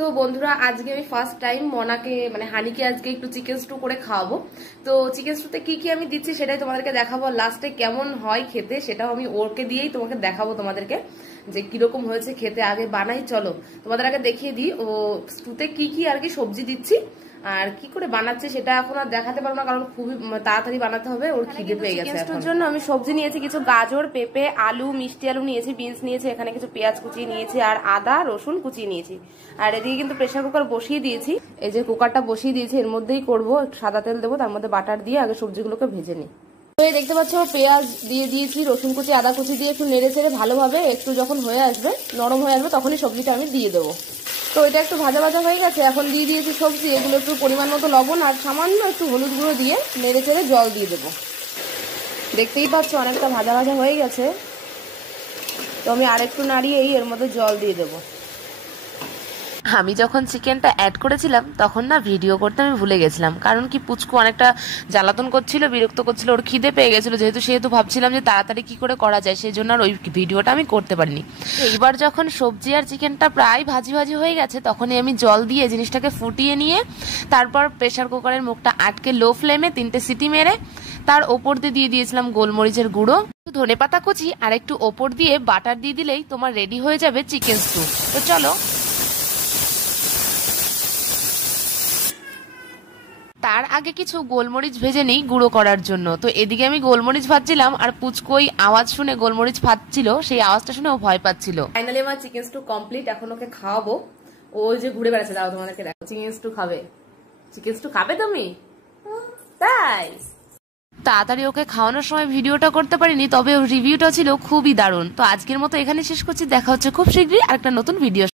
তো বন্ধুরা আজকে আমি ফার্স্ট টাইম মনাকে মানে হানিকে আজকে একটু চিকেন স্টু করে খাওয়াবো। তো চিকেন স্টুতে কি কি আমি দিচ্ছি সেটাই তোমাদেরকে দেখাবো, লাস্টে কেমন হয় খেতে সেটাও আমি ওকে দিয়েই তোমাকে দেখাবো তোমাদেরকে যে কিরকম হয়েছে খেতে। আগে বানাই, চলো তোমাদের আগে দেখিয়ে দিই ও স্টুতে কি কি আর কি সবজি দিচ্ছি আর কি করে বানাচ্ছে সেটা এখন আর দেখাতে পারবো না, কারণ খুবই তাড়াতাড়ি বানাতে হবে, ওর খিদে পেয়ে গেছে। চিকেন জন্য আমি সবজি নিয়েছি কিছু গাজর, পেঁপে, আলু, মিষ্টি আলু নিয়েছি, বিনস নিয়েছি, এখানে কিছু পেঁয়াজ কুচিয়ে নিয়েছি আর আদা রসুন কুচিয়ে নিয়েছি। আর এদিকে কিন্তু প্রেসার কুকার বসিয়ে দিয়েছি, এই যে কুকারটা বসিয়ে দিয়েছি, এর মধ্যেই করবো, সাদা তেল দেবো, তার মধ্যে বাটার দিয়ে আগে সবজিগুলোকে ভেজে নিই। তো এই দেখতে পাচ্ছ পেঁয়াজ দিয়ে দিয়েছি, রসুন কুচি আদা কুচি দিয়ে একটু নেড়ে চেড়ে ভালোভাবে একটু যখন হয়ে আসবে নরম হয়ে আসবে তখনই সবজিটা আমি দিয়ে দেবো। তো এটা একটু ভাজা ভাজা হয়ে গেছে, এখন দিয়ে দিয়েছি সবজি, এগুলো একটু পরিমাণ মতো লবণ আর সামান্য একটু হলুদ গুঁড়ো দিয়ে নেড়ে চেড়ে জল দিয়ে দেবো। দেখতেই পাচ্ছ অনেকটা ভাজা ভাজা হয়ে গেছে, তো আমি আরেকটু নাড়িয়েই এর মধ্যে জল দিয়ে দেবো। আমি যখন চিকেনটা অ্যাড করেছিলাম তখন না ভিডিও করতে আমি ভুলে গেছিলাম, কারণ কি পুচকু অনেকটা জ্বালাতন করছিল, বিরক্ত করছিল, ওর খিদে পেয়ে গেছিলো, সেহেতু ভাবছিলাম যে তাড়াতাড়ি কি করে করা যায়, সেই জন্য আর ওই ভিডিওটা আমি করতে পারিনি। এইবার যখন সবজি আর চিকেনটা প্রায় ভাজি ভাজি হয়ে গেছে তখনই আমি জল দিয়ে জিনিসটাকে ফুটিয়ে নিয়ে তারপর প্রেসার কুকারের মুখটা আটকে লো ফ্লেমে 3টে সিটি মেরে তার ওপর দিয়ে দিয়েছিলাম গোলমরিচের গুঁড়ো, ধনেপাতা কুচি আর একটু ওপর দিয়ে বাটার দিয়ে দিলেই তোমার রেডি হয়ে যাবে চিকেন স্টু। তো চলো, তার আগে কিছু গোলমরিচ ভেজে নিই গুঁড়ো করার জন্য। তো এদিকে আমি গোলমরিচ ভাজছিলাম আর পুচকু ওই আওয়াজ শুনে গোলমরিচ ভাজছিল, সেই আওয়াজটা শুনে ও ভয় পাচ্ছিল। ফাইনালি আমার চিকেন স্টু কমপ্লিট, এখন ওকে খাওয়াবো। ওই যে ঘুরে বেড়াচ্ছে, দাও তোমাদেরকে দেখো, চিকেন স্টু খাবে, চিকেন স্টু খাবে তুমি? তাই তাড়াতাড়ি ওকে খাওয়ানোর সময় ভিডিওটা করতে পারিনি, তবে রিভিউটা ছিল খুবই দারুণ। তো আজকের মতো এখানে শেষ করছি, দেখা হচ্ছে খুব শীঘ্রই আরেকটা নতুন ভিডিও।